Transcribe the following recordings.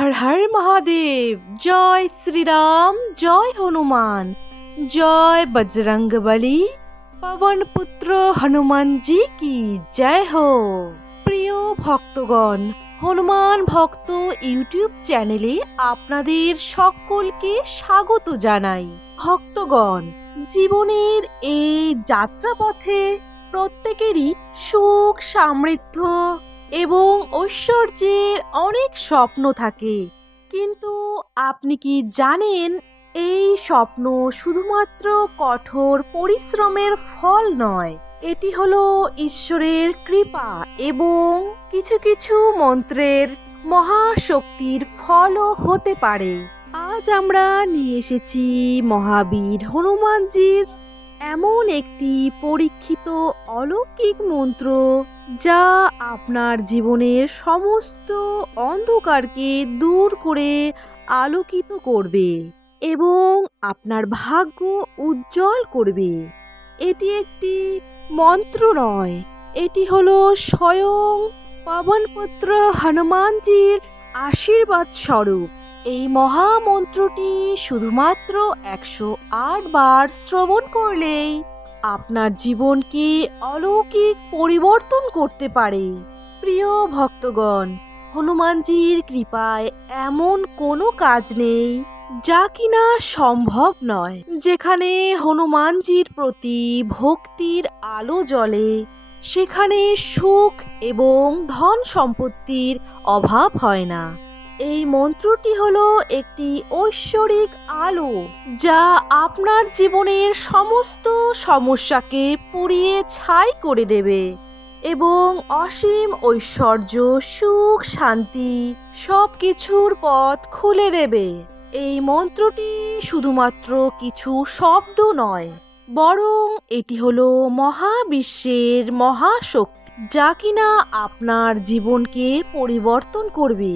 हर हर महादेव। जय श्री राम, जय हनुमान, जय बजरंग बली, पवन पुत्र हनुमान जी की जय हो। প্রিয় ভক্তগণ, হনুমান ভক্ত ইউটিউব চ্যানেলে আপনাদের সকলকে স্বাগত জানাই। ভক্তগণ, জীবনের এই যাত্রাপথে প্রত্যেকেরই সুখ, সমৃদ্ধ এবং ঐশ্বর্যের অনেক স্বপ্ন থাকে, কিন্তু আপনি কি জানেন এই স্বপ্ন শুধুমাত্র কঠোর পরিশ্রমের ফল নয়, এটি হলো ঈশ্বরের কৃপা এবং কিছু কিছু মন্ত্রের মহাশক্তির ফলও হতে পারে। আজ আমরা নিয়ে এসেছি মহাবীর হনুমানজির এমন একটি পরীক্ষিত অলৌকিক মন্ত্র, যা আপনার জীবনের সমস্ত অন্ধকারকে দূর করে আলোকিত করবে এবং আপনার ভাগ্য উজ্জ্বল করবে। এটি একটি মন্ত্র নয়, এটি হলো স্বয়ং পবনপুত্র হনুমানজির আশীর্বাদ স্বরূপ। এই মহামন্ত্রটি শুধুমাত্র 108 বার শ্রবণ করলেই আপনার জীবনকে অলৌকিক পরিবর্তন করতে পারে। প্রিয় ভক্তগণ, হনুমানজির কৃপায় এমন কোনো কাজ নেই যা কিনা সম্ভব নয়। যেখানে হনুমানজির প্রতি ভক্তির আলো জ্বলে, সেখানে সুখ এবং ধন সম্পত্তির অভাব হয় না। এই মন্ত্রটি হলো একটি ঐশ্বরিক আলো, যা আপনার জীবনের সমস্ত সমস্যাকে পুড়িয়ে ছাই করে দেবে এবং অসীম ঐশ্বর্য, সুখ, শান্তি সব কিছুর পথ খুলে দেবে। এই মন্ত্রটি শুধুমাত্র কিছু শব্দ নয়, বরং এটি হলো মহাবিশ্বের মহাশক্তি, যা কিনা আপনার জীবনকে পরিবর্তন করবে।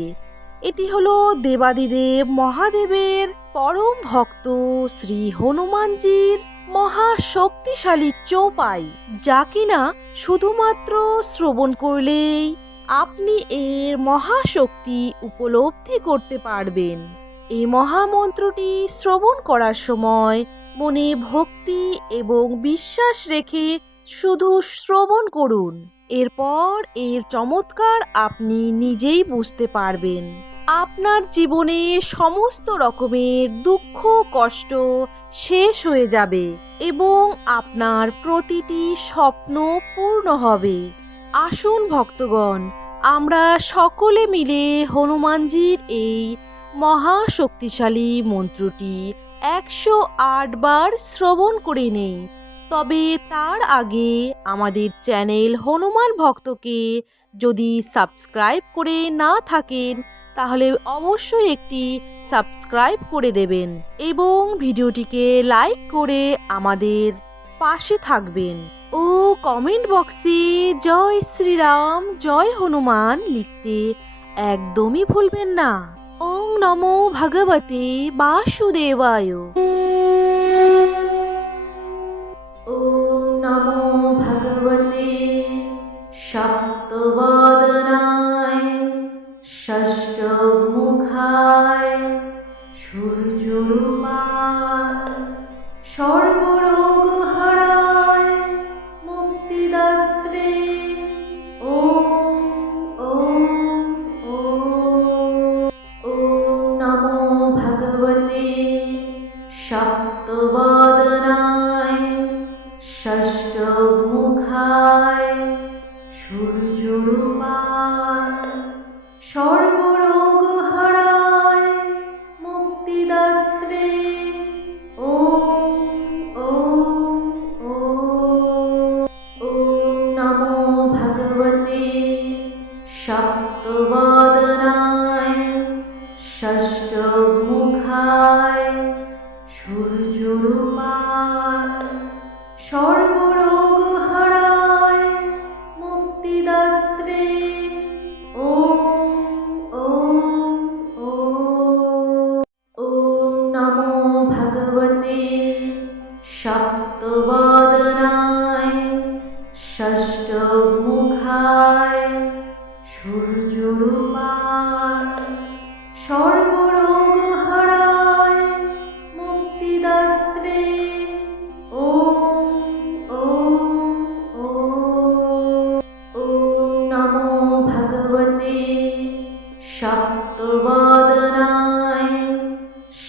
এটি হলো দেবাদিদেব মহাদেবের পরম ভক্ত শ্রী হনুমানজির মহাশক্তিশালী চৌপাই, যা কিনা শুধুমাত্র শ্রবণ করলেই আপনি এর মহাশক্তি উপলব্ধি করতে পারবেন। এই মহামন্ত্রটি শ্রবণ করার সময় মনে ভক্তি এবং বিশ্বাস রেখে শুধু শ্রবণ করুন। এরপর এর চমৎকার আপনি নিজেই বুঝতে পারবেন। আপনার জীবনে সমস্ত রকমের দুঃখ, কষ্ট শেষ হয়ে যাবে এবং আপনার প্রতিটি স্বপ্ন পূর্ণ হবে। আসুন ভক্তগণ, আমরা সকলে মিলে হনুমানজির এই মহাশক্তিশালী মন্ত্রটি 108 বার শ্রবণ করে নেই। তবে তার আগে আমাদের চ্যানেল হনুমান ভক্তকে যদি সাবস্ক্রাইব করে না থাকেন, তাহলে অবশ্যই একটি সাবস্ক্রাইব করে দেবেন এবং ভিডিওটিকে লাইক করে আমাদের পাশে থাকবেন ও কমেন্ট বক্সে জয় শ্রীরাম, জয় হনুমান লিখতে একদমই ভুলবেন না। ওং নমো ভগবতে বাসুদেবায়। ওং নমো ভগবতে সপ্তবদনায় ষষ্ঠমুখায় সূর্যরূপায় সর্বরোগহরায় মুক্তিদাত্রে ওম ওম ওম। ওম নমো ভগবতে সপ্তবদনায় ষষ্ঠ সর্বরোগ হরায় মুক্তিদাত্রে ওম ওম ওম। ওম নমো ভগবতে সপ্তবদনায়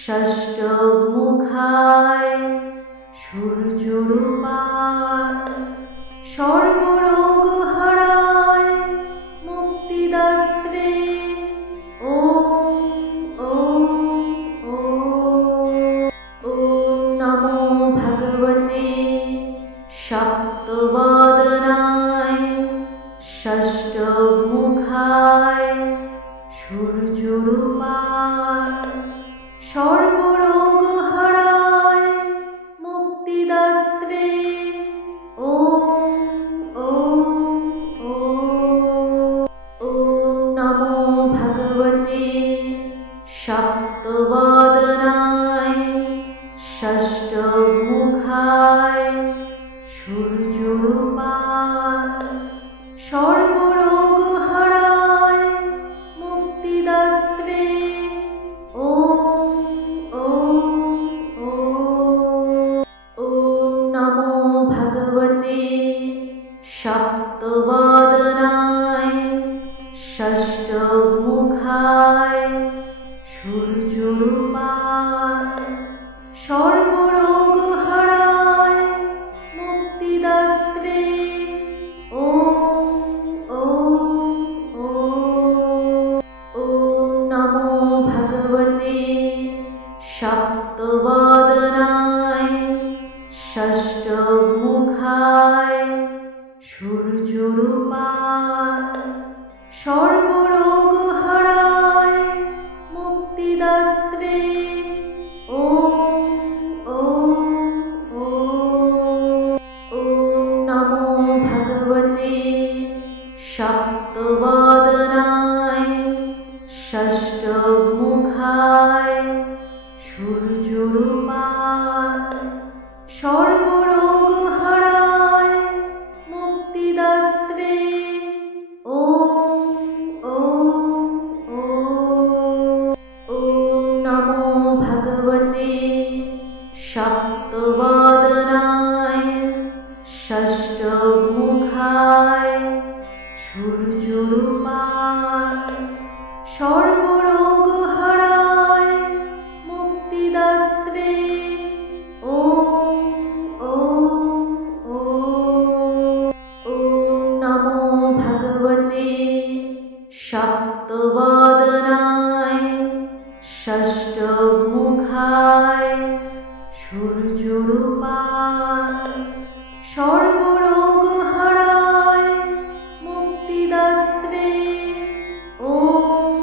ষষ্ঠমুখায় সূর্যরূপায় সর্বরোগ হরায় মুক্তিদাত্রে ওম ওম ওম। ওম নমো ভগবতে সপ্তবদনায় ষষ্ঠমুখায় সূর্যরূপায় সর্বরোগ হরায় মুক্তিদাত্রে ওম ওম ওম। ওম নমো ভগবতে সপ্তবদনায় ষষ্ঠমুখায় সূর্যরূপায় সর্বরোগ হরায় মুক্তিদাত্রে ওম ওম ওম। ওম নমো ভগবতে সপ্তবদনায় ষষ্ঠমুখায় সূর্যরূপায় সর্বরোগ হরায় মুক্তিদাত্রে ওম ওম ওম। ওম নমো ভগবতে সপ্তবদনায় ষষ্ঠমুখায় সূর্যরূপায় সর্বরোগ হরায় মুক্তিদাত্রে ওম ওম ওম। ওম নমো ভগবতে সপ্তবদনায় ষষ্ঠমুখায় সূর্যরূপায় সর্বরোগ হরায় মুক্তিদাত্রে ওম ওম ওম। ওম নমো ভগবতে সপ্তবদনায় ষষ্ঠমুখায় সূর্যরূপায় সর্বরোগ হরায় মুক্তিদাত্রে ওম ওম ওম। ওম নমো ভগবতে সপ্তবদনায় ষষ্ঠমুখায় সূর্যরূপায় সর্বরোগ হরায় মুক্তিদাত্রে ওম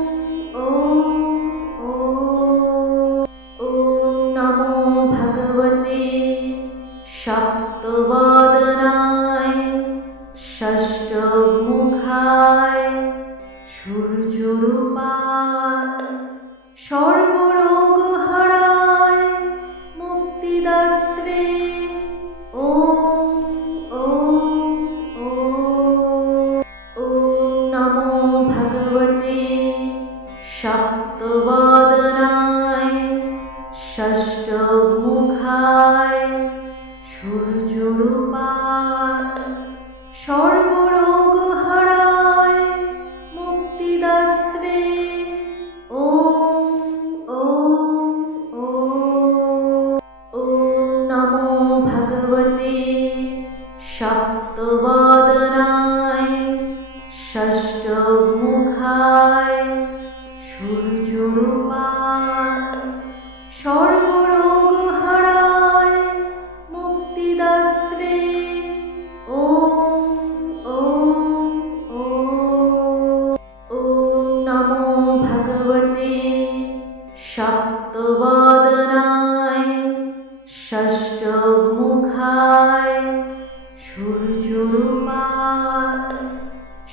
ওম ওম। ওম নমো ভগবতে সপ্তবদনায় ষষ্ঠমুখায় সূর্যরূপায় সর্বরোগ হরায় মুক্তিদাত্রে ওম ওম ওম। ওম নমো ভগবতে সপ্তবদনায় ষষ্ঠমুখায় সূর্যরূপায় সর্বরোগ হরায় মুক্তিদাত্রে ওম ওম ওম। ওম নমো ভগবতে সপ্তবদনায় ষষ্ঠমুখায় সূর্যরূপায় সর্বরোগ হরায় মুক্তিদাত্রে ওম ওম ওম। ওম নমো ভগবতে সপ্তবদনায় ষষ্ঠমুখায় সূর্যরূপায়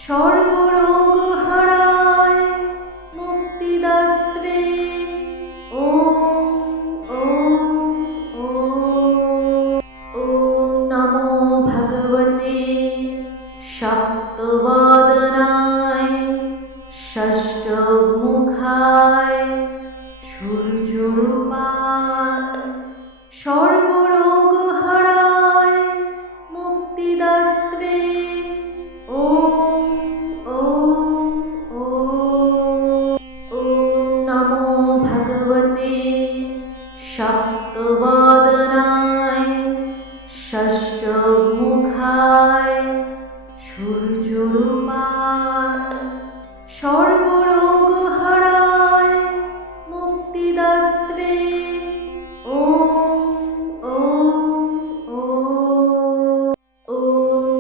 সর্বরোগ হরায় মুক্তিদাত্রে भगवते सप्तवदनाय षष्ठमुखाय सूर्यरूपाय सर्वरोगहराय मुक्तिदात्रे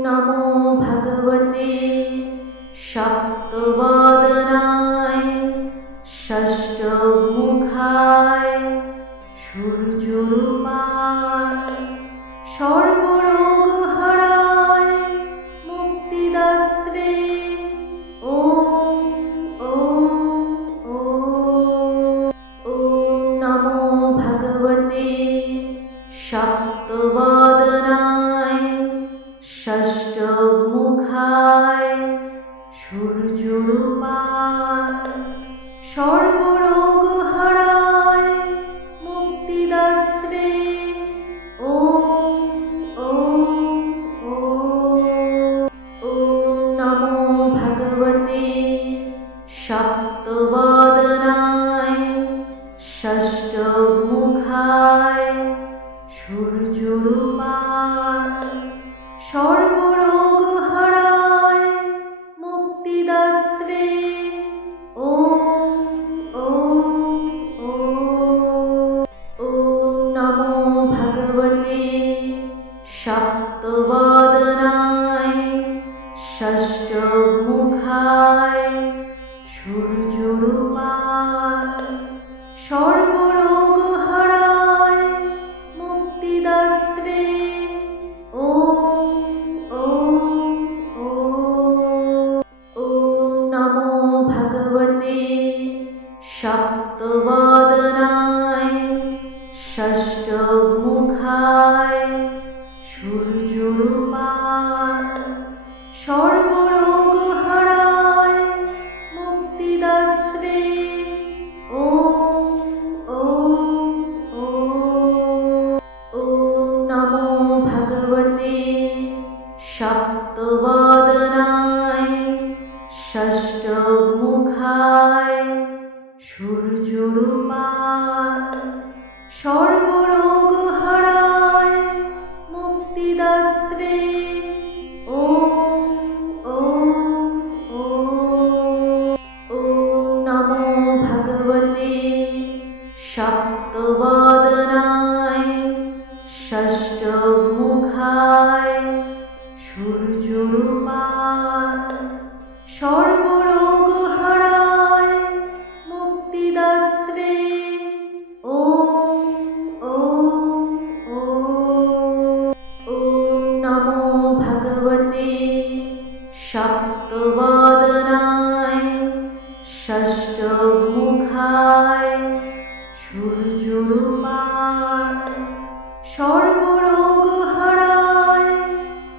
नमो भगवते सप्तवदनाय षष्ठमुखाय सूर्यरूपाय सर्वरोगहराय मुक्तिदात्रे नमो भगवते सप्तवदनाय षष्ठमुखाय सूर्यरूपाय सर्वरोगहराय मुक्तिदात्रे नमो भगवते सप्तवदनाय षष्ठमुखाय सूर्यरूपाय सर्वरोगहराय मुक्तिदात्रे नमो भगवते सप्तवदनाय षष्ठमुखाय सूर्यरूपाय सर्वरोगहराय मुक्तिदात्रे नमो भगवते सप्तवदनाय षष्ठमुखाय सूर्यरूपाय सर्वरोगहराय मुक्तिदात्रे नमो भगवते सप्तवदनाय षष्ठमुखाय सूर्यरूपाय सर्वरोगहराय मुक्तिदात्रे नमो भगवते सप्तवदनाय षष्ठमुखाय सूर्यरूपाय सर्वरोगहराय मुक्तिदात्रे नमो भगवते सप्तवदनाय षष्ठमुखाय सूर्यरूपाय सर्वरोगहराय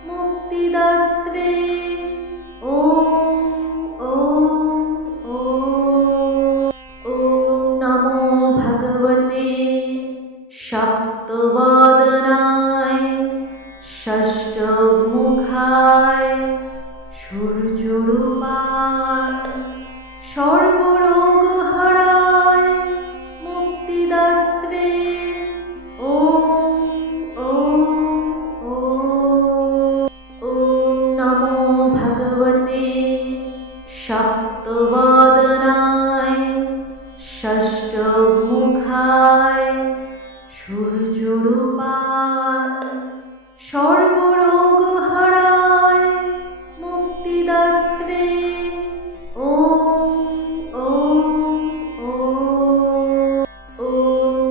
मुक्तिदात्रे नमो भगवते सप्तवदनाय षष्ठमुखाय सूर्यरूपाय सर्वरोगहराय मुक्तिदात्रे नमो भगवते सप्तवदनाय षष्ठमुखाय सूर्यरूपाय सर्वरोगहराय मुक्तिदात्रे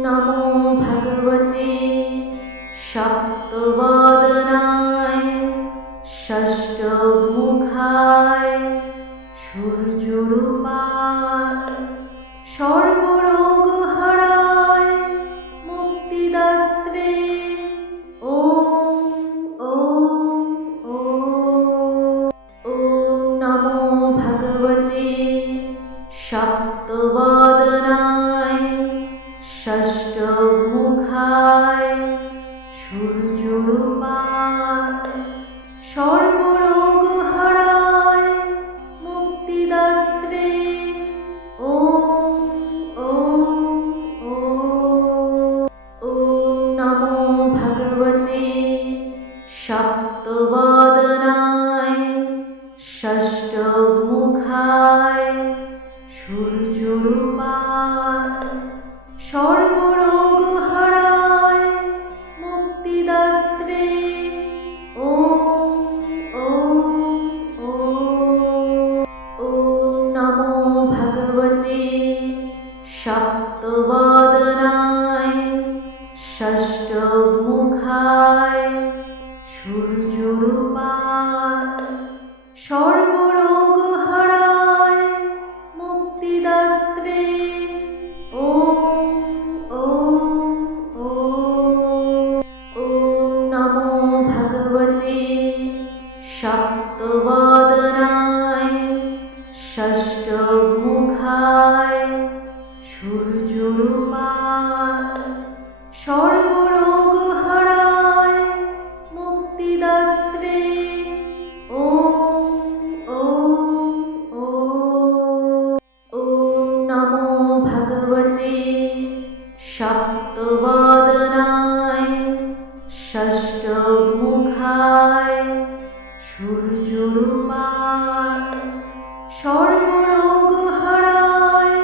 नमो भगवते सप्तवदनाय षष्ठमुखाय सूर्यरूपाय सर्वरोगहराय मुक्तिदात्रे সর্বরোগ হরায় মুক্তিদাত্রে ওম ওম ওম। ওম নমো ভগবতে সপ্তবদনায় ষষ্ঠমুখায় সূর্যরূপায় সর্বরোগ হরায় মুক্তিদাত্রে ওম ওম ওম। ওম নমো ভগবতে সপ্তবদনায় ষষ্ঠমুখায় সূর্যরূপায় সর্বরোগ হরায় মুক্তিদাত্রে ওম ওম ওম। ওম নমো ভগবতে সপ্তবদনায় ষষ্ঠমুখায় সূর্যরূপায় সর্বরোগ হরায়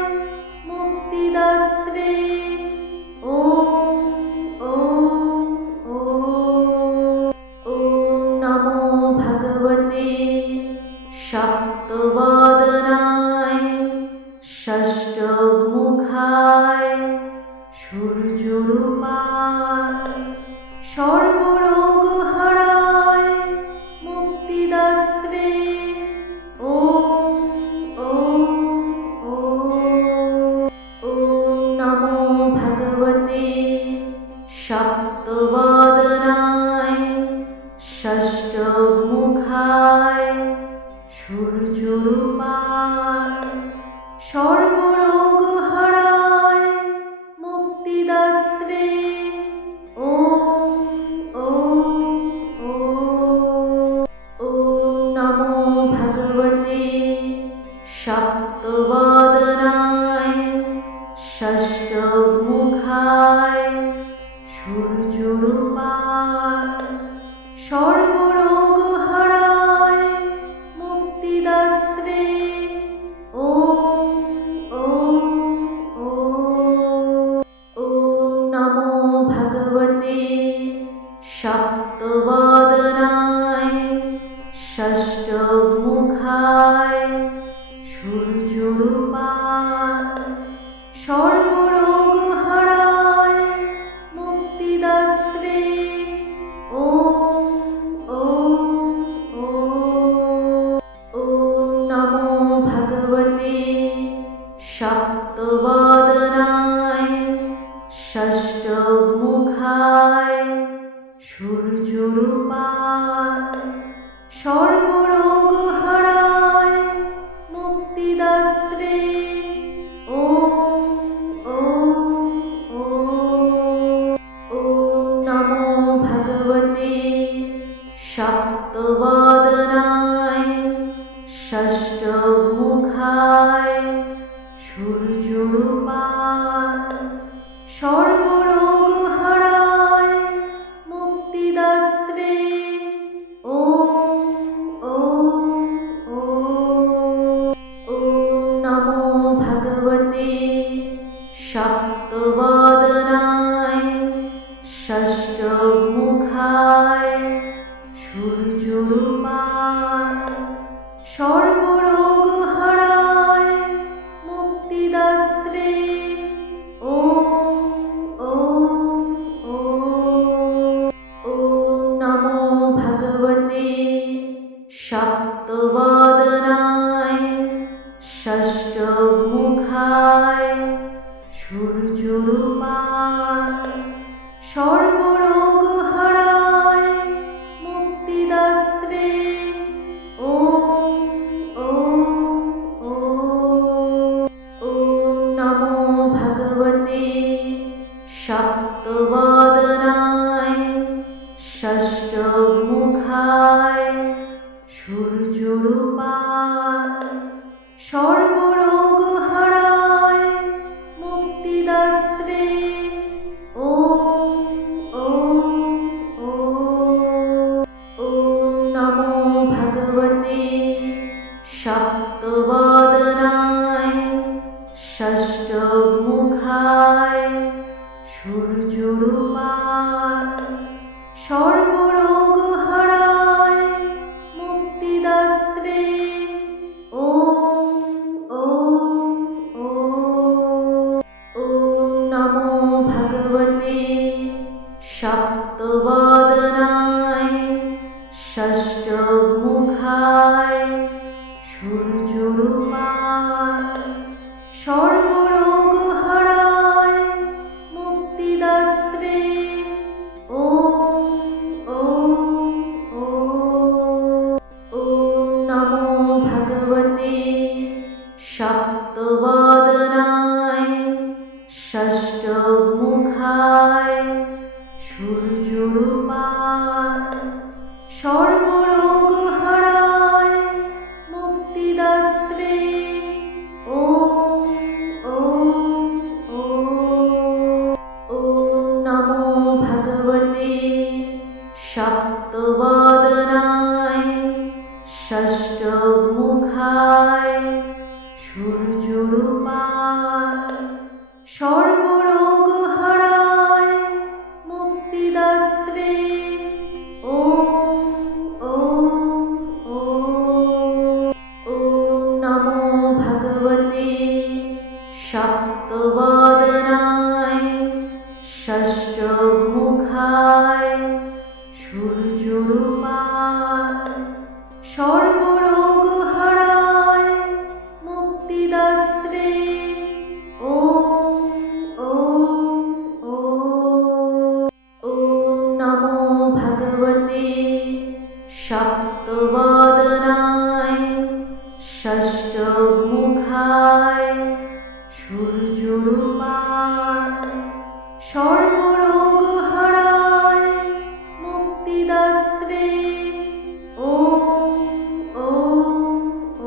মুক্তিদাত্রে ওম ওম ওম। ওম নমো ভগবতে সপ্তবদনায় ষষ্ঠমুখায় সূর্যরূপায় সর্বরোগ হরায় মুক্তিদাত্রে ওম ওম ওম। ওম নমো ভগবতে সপ্তবদনায় ষষ্ঠমুখায় সূর্যরূপায় সর্বরোগ হরায় মুক্তিদাত্রে ওম ওম ওম। ওম নমো ভগবতে সপ্তবদনায় ষষ্ঠমুখায় সূর্যরূপায় সর্বরোগ হরায় মুক্তিদাত্রে ওম ওম ওম। ওম নমো ভগবতে সপ্তবদনায় ষষ্ঠমুখায় সূর্যরূপায় সর্বরোগ হরায় মুক্তিদাত্রে ওম ওম ওম। ওম নমো ভগবতে সপ্তবদনায় ষষ্ঠমুখায় সূর্যরূপায় সর্বরোগ হরায় মুক্তিদাত্রে ওম ওম ওম। ওম নমো ভগবতে সপ্তবদনায় ষষ্ঠমুখায় সূর্যরূপায় সর্বরোগ হরায় মুক্তিদাত্রে ওম ওম ওম। ওম নমো ভগবতে সপ্তবদনায় ষষ্ঠমুখায় সূর্যরূপায় সর্বরোগ হরায় মুক্তিদাত্রে ওম ওম ওম। ওম নমো ভগবতে সপ্তবদনায় ষষ্ঠমুখায় সূর্যরূপায় সর্বরোগ হরায় মুক্তিদাত্রে ওম ওম ওম। ওম নমো ভগবতে সপ্তবদনায় ষষ্ঠমুখায় সূর্যরূপায় সর্বরোগ হরায় মুক্তিদাত্রে ওম ওম ওম। ওম নমো ভগবতে সপ্তবদনায় ষষ্ঠমুখায় সূর্যরূপায় সর্বরোগ হারায় মুক্তিদাত্রে ওম ওম ওম। ওম নমো ভগবতে সপ্তবদনায় ষষ্ঠমুখায় সূর্যরূপায় সর্বরোগ হারায় মুক্তিদাত্রে ওম ওম ওম। ওম নমো ভগবতে সপ্তবদনায় ষষ্ঠমুখায় সূর্যরূপায় সর্বরোগ হারায় মুক্তিদাত্রে ওম ওম ওম। ওম নমো ভগবতে সপ্তবদনায় ষষ্ঠমুখায় সূর্যরূপায় সর্বরোগ হারায় মুক্তিদাত্রে ওম ওম ওম। ওম নমো ভগবতে সপ্তবদনায় ষষ্ঠমুখায় সূর্যরূপায় সর্বরোগ হারায় মুক্তিদাত্রে ওম ওম ওম। ওম নমো ভগবতে সপ্তবদনায় ষষ্ঠমুখায় সূর্যরূপায় সর্বরোগ হারায় মুক্তিদাত্রে ওম ওম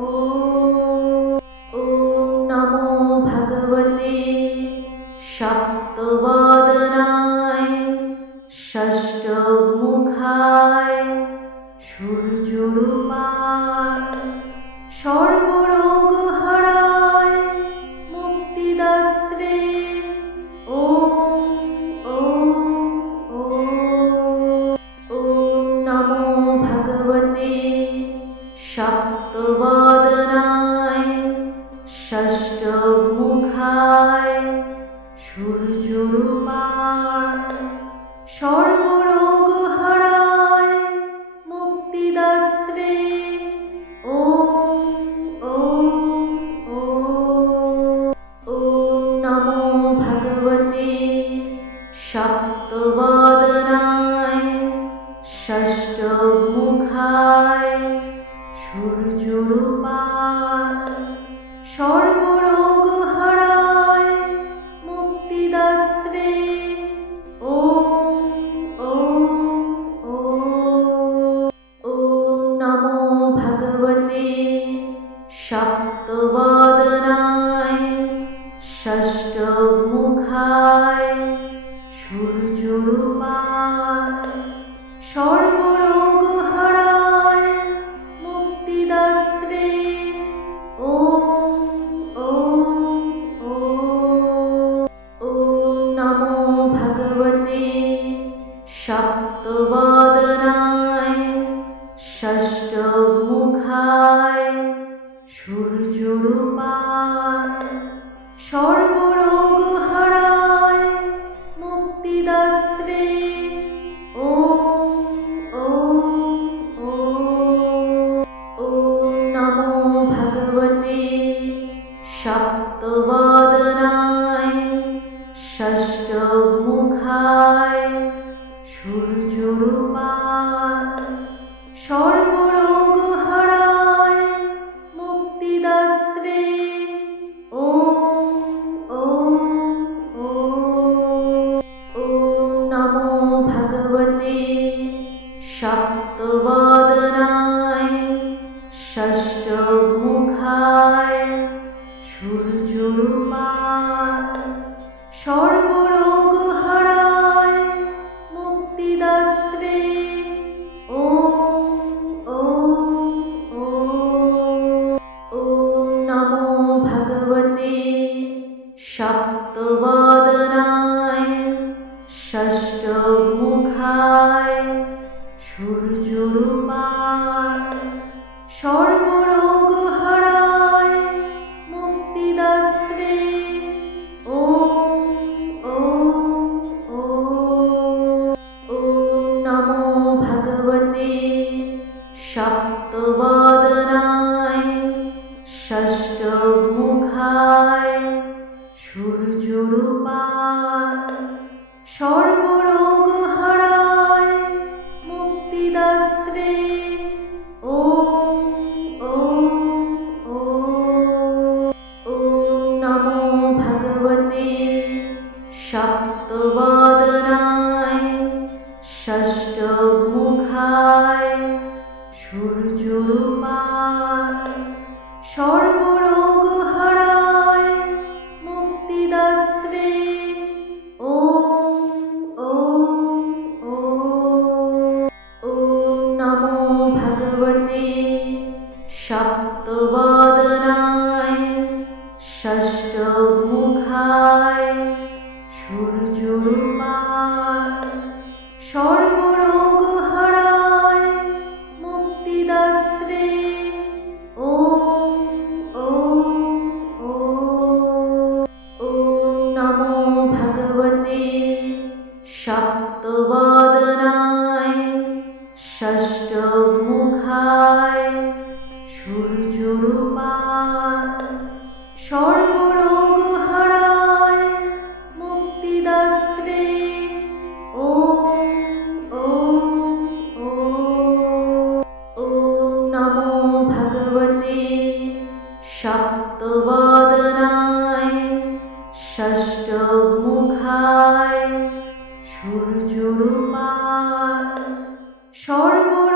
ওম। ওম নমো ভগবতে সপ্তবদনায় ষষ্ঠমুখায় সূর্যরূপায় সর্বরোগ হারায় মুক্তিদাত্রে ওম ওম ওম। ওম নমো ভগবতে সপ্তবদনায় ষষ্ঠমুখায় সূর্যরূপায় সর্বরোগ হারায় মুক্তিদাত্রে ওম ওম ওম। ওম নমো ভগবতে সপ্তবদনায় ষষ্ঠমুখায় সূর্যরূপায় সর্বরোগ হারায় মুক্তিদাত্রে ওম ওম ওম। ওম নমো ভগবতে সপ্তবদনায় ষষ্ঠমুখায় সূর্যরূপায় সর্বরোগ হারায় মুক্তিদাত্রে ওম ওম ওম। ওম নমো ভগবতে সপ্তবদনায় ষষ্ঠমুখায় সূর্যরূপায় সর্বরোগ হারায় মুক্তিদাত্রে ওম ওম ওম। ওম নমো ভগবতে সপ্তবদনায় ষষ্ঠমুখায় সূর্যরূপায় সর্বরোগ হারায় মুক্তিদাত্রে ওম ওম ওম। ওম নমো ভগবতে সপ্তবদনায় ষষ্ঠমুখায় সূর্যরূপায় সর্বরোগ হারায় মুক্তিদাত্রে ওম ওম ওম। ওম নমো ভগবতে সপ্তবদনায় ষষ্টমুখায় সূর্যরূপায় সর্বরোগ হারায় মুক্তিদাত্রে ওম ওম ওম ওম নমো ভগবতে সপ্তবদনায় ষষ্টমুখায় সূর্যরূপায় সর্বরোগ হারায় মুক্তিদাত্রে ওম ওম ওম ওম নমো ভগবতে সপ্তবদনায় ষষ্টমুখায় সূর্যরূপায় সর্বরোগ হারায় মুক্তিদাত্রে ওম ওম ওম ওম নমো ভগবতে সপ্তবদনায় ষষ্টমুখায় সূর্যরূপায় সর্বরোগ হারায় মুক্তিদাত্রে ওম ওম ওম ওম নমো ভগবতে সপ্তবদনায় ষষ্টমুখায় সূর্যরূপায় সর্বরোগ হারায় মুক্তিদাত্রে ওম ওম ওম ওম নমো ভগবতে সপ্তবদনায় ষষ্টমুখায় সূর্যরূপায় সর্ব